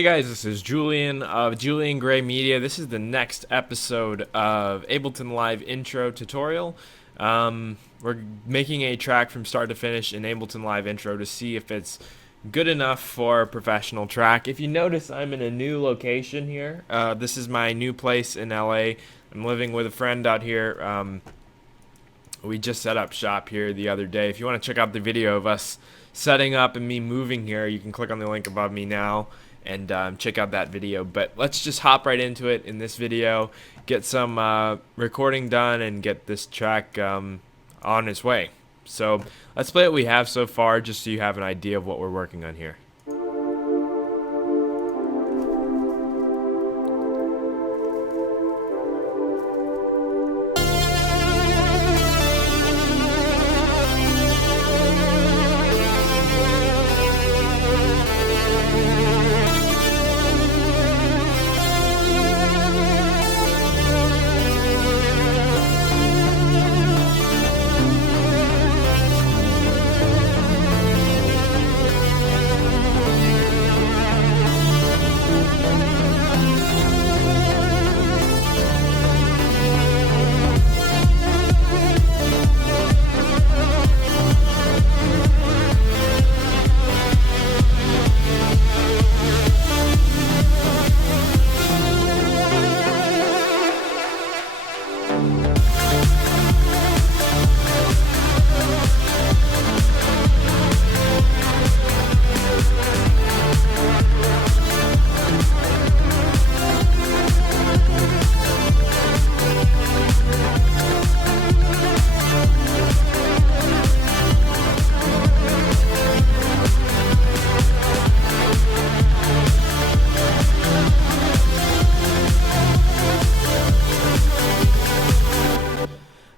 Hey guys, this is Julian of Julian Gray Media. This is the next episode of Ableton Live intro tutorial. We're making a track from start to finish in Ableton Live intro to see if it's good enough for a professional track. If you notice, I'm in a new location here. This is my new place in LA. I'm living with a friend out here. We just set up shop here the other day. If you want to check out the video of us setting up and me moving here, you can click on the link above me now and check out that video. But let's just hop right into it in this video, get some recording done, and get this track on its way. So let's play what we have so far, just so you have an idea of what we're working on here.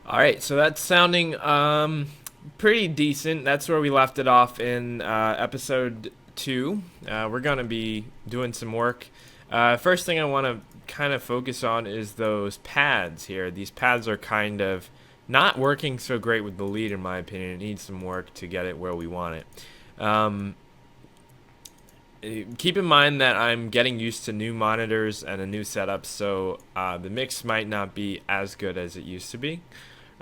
Alright, so that's sounding pretty decent. That's where we left it off in episode 2. We're going to be doing some work. First thing I want to kind of focus on is those pads here. These pads are kind of not working so great with the lead, in my opinion. It needs some work to get it where we want it. Keep in mind that I'm getting used to new monitors and a new setup, so the mix might not be as good as it used to be.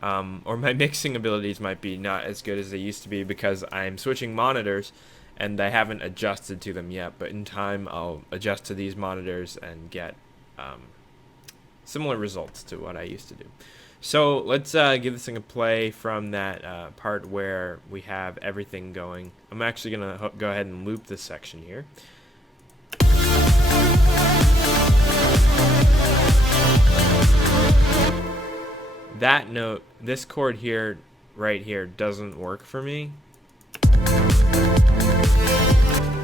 Or my mixing abilities might be not as good as they used to be because I'm switching monitors and I haven't adjusted to them yet, but in time I'll adjust to these monitors and get similar results to what I used to do. So let's give this thing a play from that part where we have everything going. I'm actually going to go ahead and loop this section here. That note, this chord here, right here, doesn't work for me.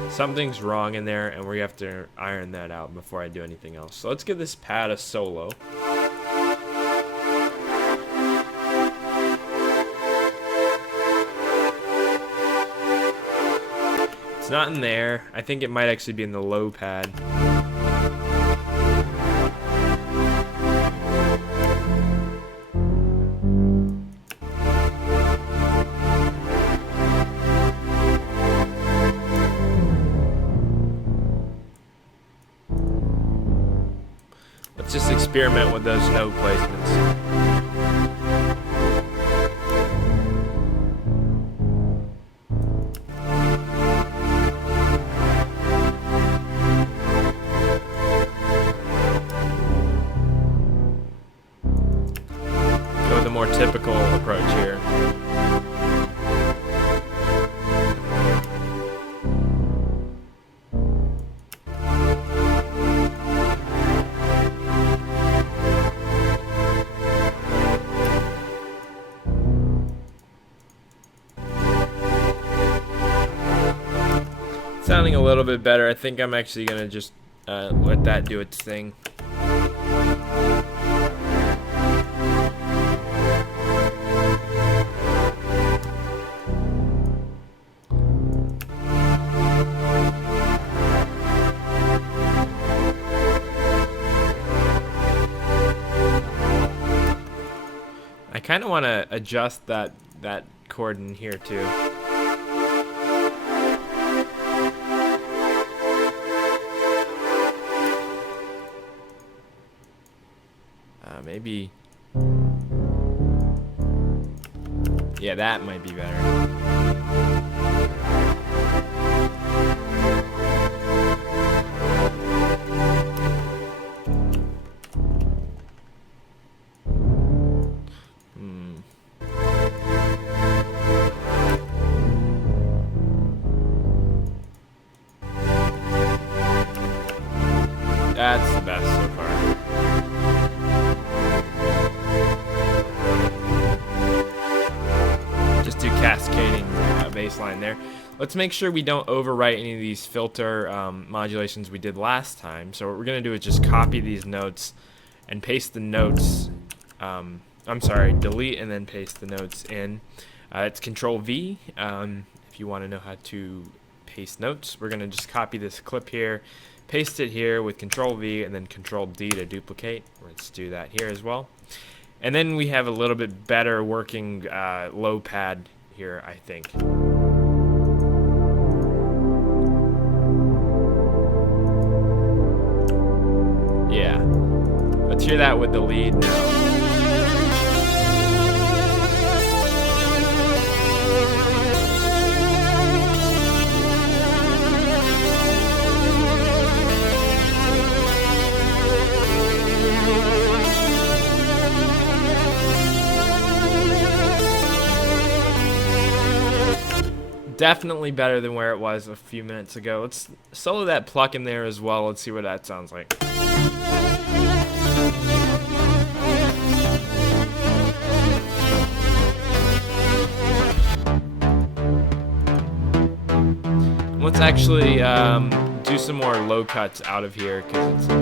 Something's wrong in there, and we have to iron that out before I do anything else. So let's give this pad a solo. It's not in there. I think it might actually be in the low pad. Let's just experiment with those note placements. Go with the more typical approach here. Sounding a little bit better. I think I'm actually gonna just let that do its thing. I kind of want to adjust that chord in here too. Maybe. Yeah, that might be better. That's the best so far. Just do cascading bass line there. Let's make sure we don't overwrite any of these filter modulations we did last time. So what we're going to do is just copy these notes and paste the notes. I'm sorry, delete and then paste the notes in. It's Control V if you want to know how to paste notes. We're going to just copy this clip here, paste it here with Control V and then Control D to duplicate. Let's do that here as well. And then we have a little bit better working low pad here, I think. Yeah. Let's hear that with the lead now. Definitely better than where it was a few minutes ago. Let's solo that pluck in there as well. Let's see what that sounds like. Let's actually do some more low cuts out of here because it's a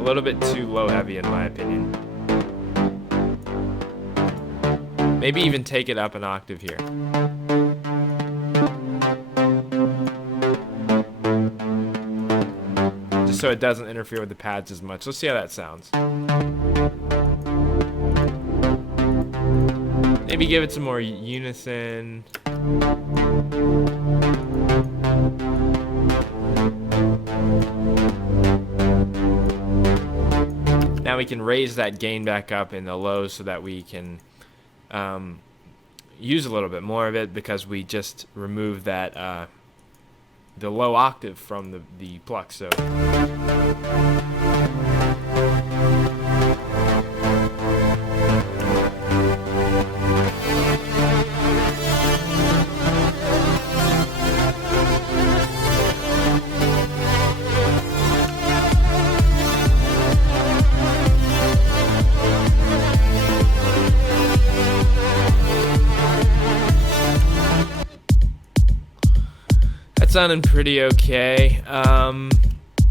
little bit too low heavy in my opinion. Maybe even take it up an octave here. Just so it doesn't interfere with the pads as much. Let's see how that sounds. Maybe give it some more unison. Now we can raise that gain back up in the lows so that we can use a little bit more of it because we just removed that the low octave from the pluck. So sounding pretty okay. I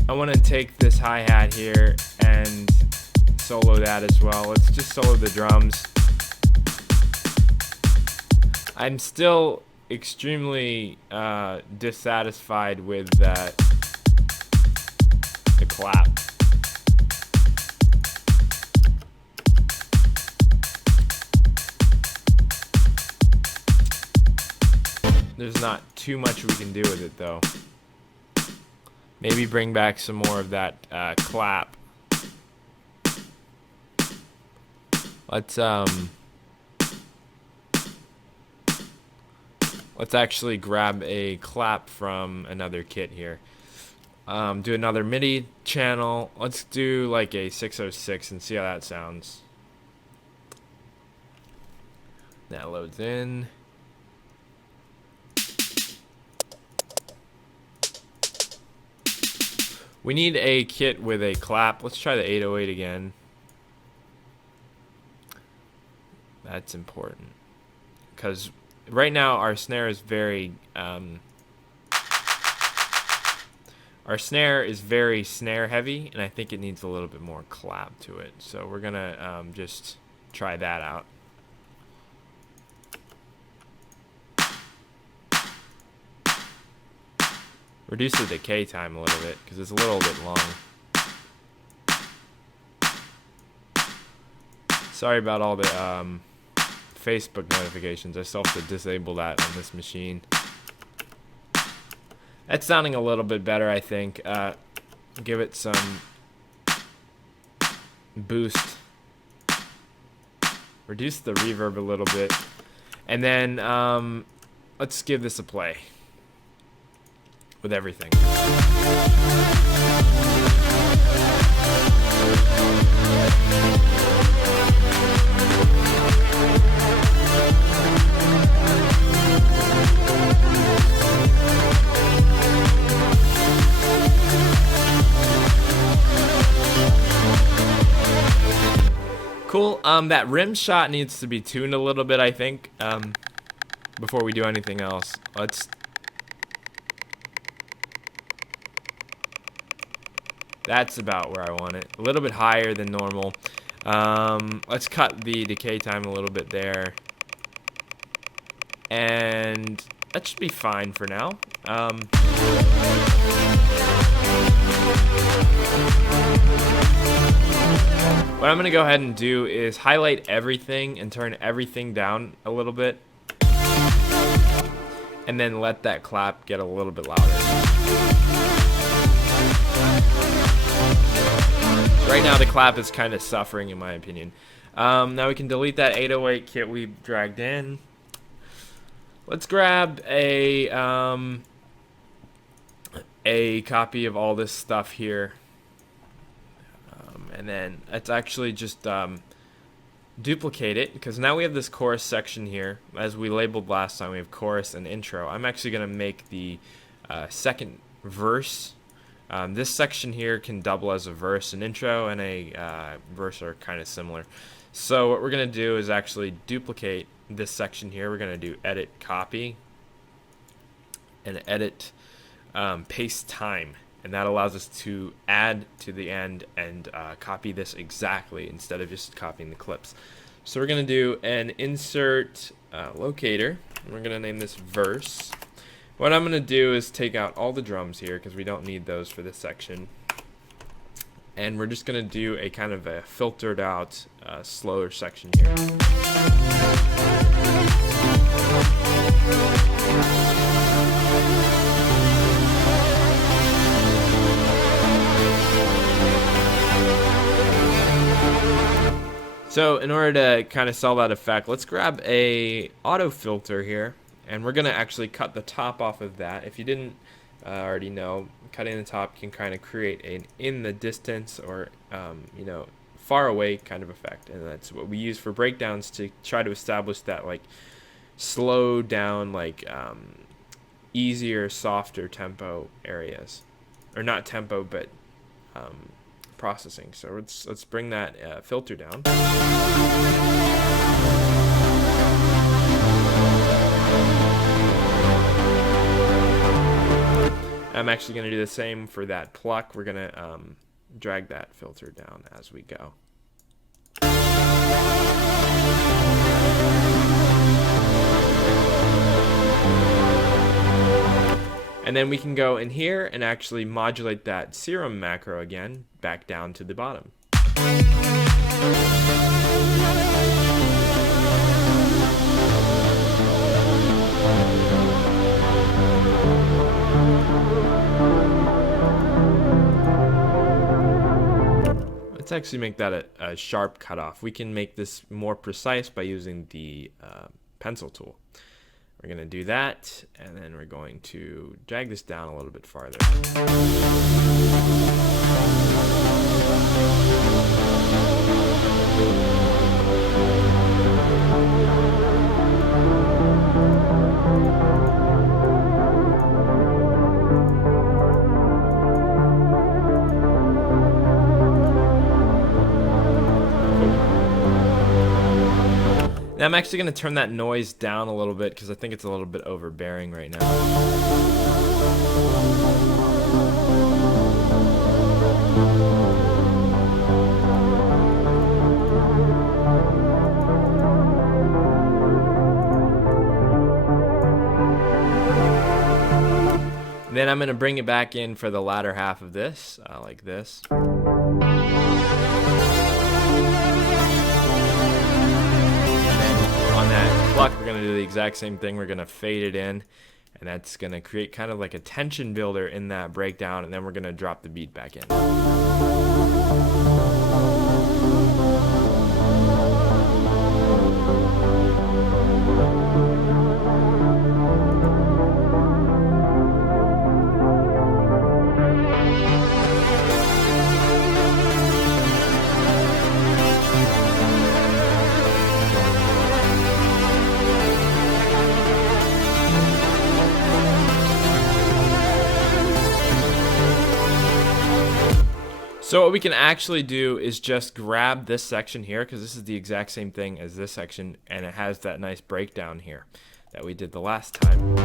want to take this hi-hat here and solo that as well. Let's just solo the drums. I'm still extremely dissatisfied with the clap. There's not too much we can do with it though. Maybe bring back some more of that clap. Let's actually grab a clap from another kit here. Do another MIDI channel. Let's do like a 606 and see how that sounds. That loads in. We need a kit with a clap. Let's try the 808 again. That's important. Because right now our snare is very snare heavy, and I think it needs a little bit more clap to it. So we're gonna just try that out. Reduce the decay time a little bit because it's a little bit long. Sorry about all the Facebook notifications. I still have to disable that on this machine. That's sounding a little bit better, I think. Give it some boost, reduce the reverb a little bit, and then let's give this a play with everything. Cool. That rim shot needs to be tuned a little bit, I think, before we do anything else. That's about where I want it. A little bit higher than normal. Let's cut the decay time a little bit there. And that should be fine for now. What I'm going to go ahead and do is highlight everything and turn everything down a little bit. And then let that clap get a little bit louder. Right now the clap is kind of suffering in my opinion. Now we can delete that 808 kit we dragged in. Let's grab a copy of all this stuff here. And then let's actually just duplicate it, because now we have this chorus section here. As we labeled last time, we have chorus and intro. I'm actually going to make the second verse. This section here can double as a verse. An intro and a verse are kind of similar. So what we're going to do is actually duplicate this section here. We're going to do edit copy and edit paste time. And that allows us to add to the end and copy this exactly instead of just copying the clips. So we're going to do an insert locator. And we're going to name this verse. What I'm going to do is take out all the drums here because we don't need those for this section. And we're just going to do a kind of a filtered out slower section here. So in order to kind of sell that effect, let's grab a auto filter here, and we're going to actually cut the top off of that. If you didn't already know, cutting the top can kind of create an in the distance or you know, far away kind of effect, and that's what we use for breakdowns to try to establish that like slow down, like easier, softer tempo areas, or not tempo, but processing. So let's bring that filter down. I'm actually going to do the same for that pluck. We're going to drag that filter down as we go. And then we can go in here and actually modulate that Serum macro again back down to the bottom. Let's actually make that a sharp cutoff. We can make this more precise by using the pencil tool. We're going to do that, and then we're going to drag this down a little bit farther. Now I'm actually going to turn that noise down a little bit because I think it's a little bit overbearing right now. Then I'm going to bring it back in for the latter half of this, like this. On that pluck, we're going to do the exact same thing. We're going to fade it in, and that's going to create kind of like a tension builder in that breakdown, and then we're going to drop the beat back in. So what we can actually do is just grab this section here, because this is the exact same thing as this section, and it has that nice breakdown here that we did the last time.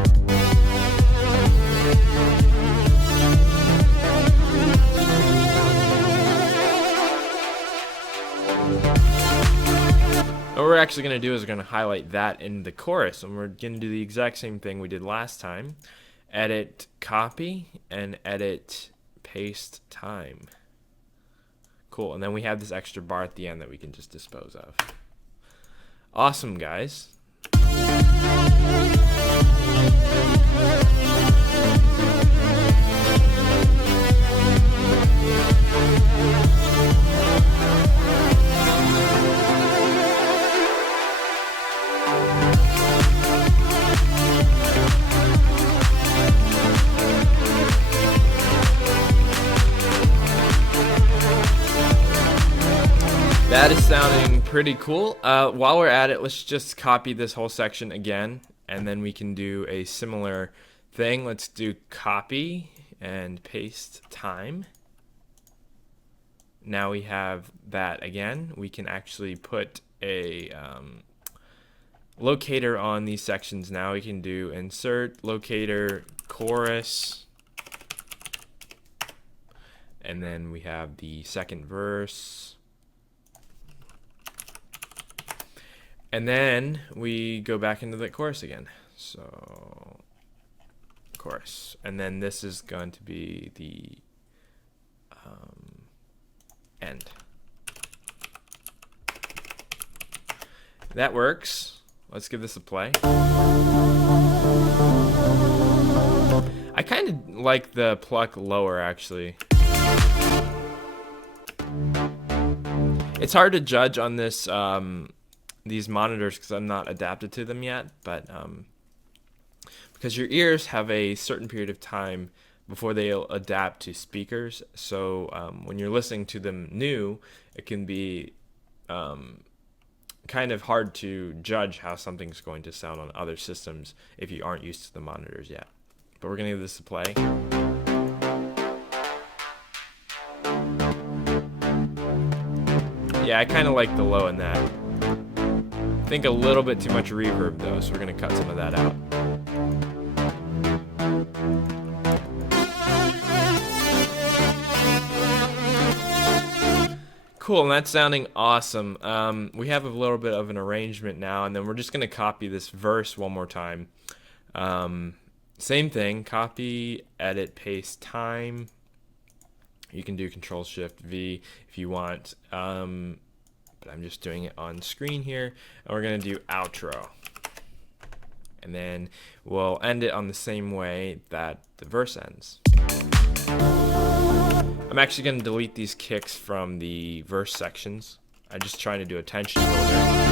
What we're actually going to do is we're going to highlight that in the chorus, and we're going to do the exact same thing we did last time. Edit, copy, and edit, paste, time. Cool, and then we have this extra bar at the end that we can just dispose of. Awesome, guys. That is sounding pretty cool. While we're at it, let's just copy this whole section again, and then we can do a similar thing. Let's do copy and paste time. Now we have that again. We can actually put a locator on these sections now. We can do insert, locator, chorus, and then we have the second verse. And then we go back into the chorus again. So, chorus. And then this is going to be the end. That works. Let's give this a play. I kind of like the pluck lower, actually. It's hard to judge on this these monitors because I'm not adapted to them yet, but because your ears have a certain period of time before they'll adapt to speakers, so when you're listening to them new, it can be kind of hard to judge how something's going to sound on other systems if you aren't used to the monitors yet. But we're gonna give this a play. Yeah, I kind of like the low in that. I think a little bit too much reverb though, so we're gonna cut some of that out. Cool, and that's sounding awesome. We have a little bit of an arrangement now, and then we're just gonna copy this verse one more time. Same thing, copy, edit, paste, time. You can do Control-Shift-V if you want. But I'm just doing it on screen here, and we're going to do outro, and then we'll end it on the same way that the verse ends. I'm actually going to delete these kicks from the verse sections. I'm just trying to do a tension builder.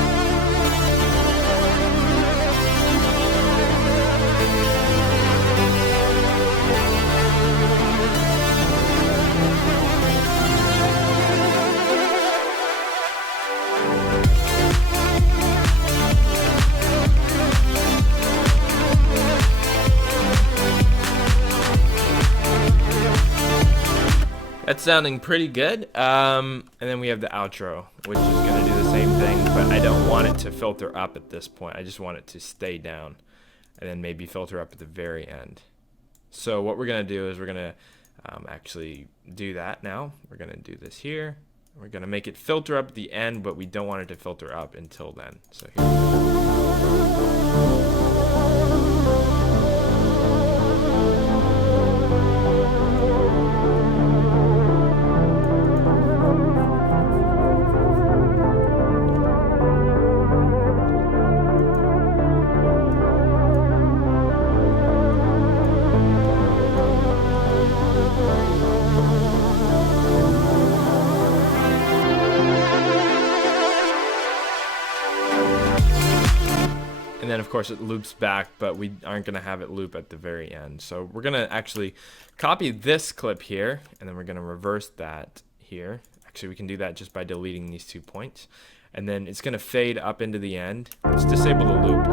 That's sounding pretty good. And then we have the outro, which is going to do the same thing, but I don't want it to filter up at this point. I just want it to stay down and then maybe filter up at the very end. So what we're going to do is we're going to actually do that now. We're going to do this here. We're going to make it filter up at the end, but we don't want it to filter up until then. So here we go. And then of course it loops back, but we aren't going to have it loop at the very end. So we're going to actually copy this clip here, and then we're going to reverse that here. Actually, we can do that just by deleting these 2 points. And then it's going to fade up into the end. Let's disable the loop.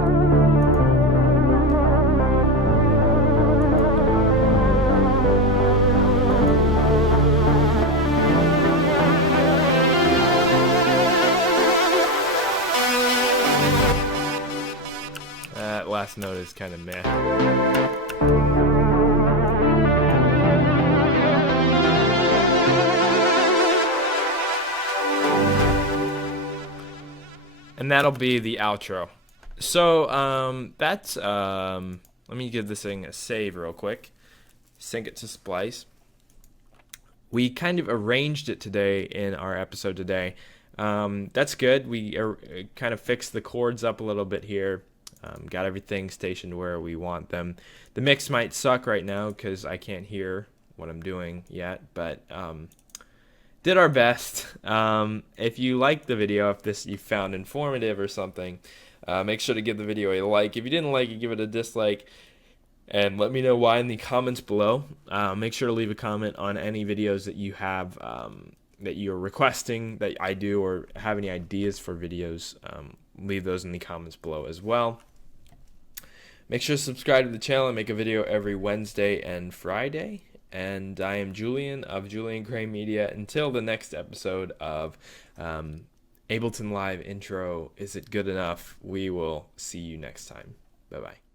last note is kind of meh. And that'll be the outro. So that's let me give this thing a save real quick. Sync it to Splice. We kind of arranged it today in our episode today. That's good. We kind of fixed the chords up a little bit here. Got everything stationed where we want them. The mix might suck right now because I can't hear what I'm doing yet, but did our best. If you liked the video, if this you found informative or something, make sure to give the video a like. If you didn't like it, give it a dislike. And let me know why in the comments below. Make sure to leave a comment on any videos that you have that you're requesting that I do, or have any ideas for videos. Leave those in the comments below as well. Make sure to subscribe to the channel. I make a video every Wednesday and Friday. And I am Julian of Julian Gray Media. Until the next episode of Ableton Live Intro, Is It Good Enough? We will see you next time. Bye-bye.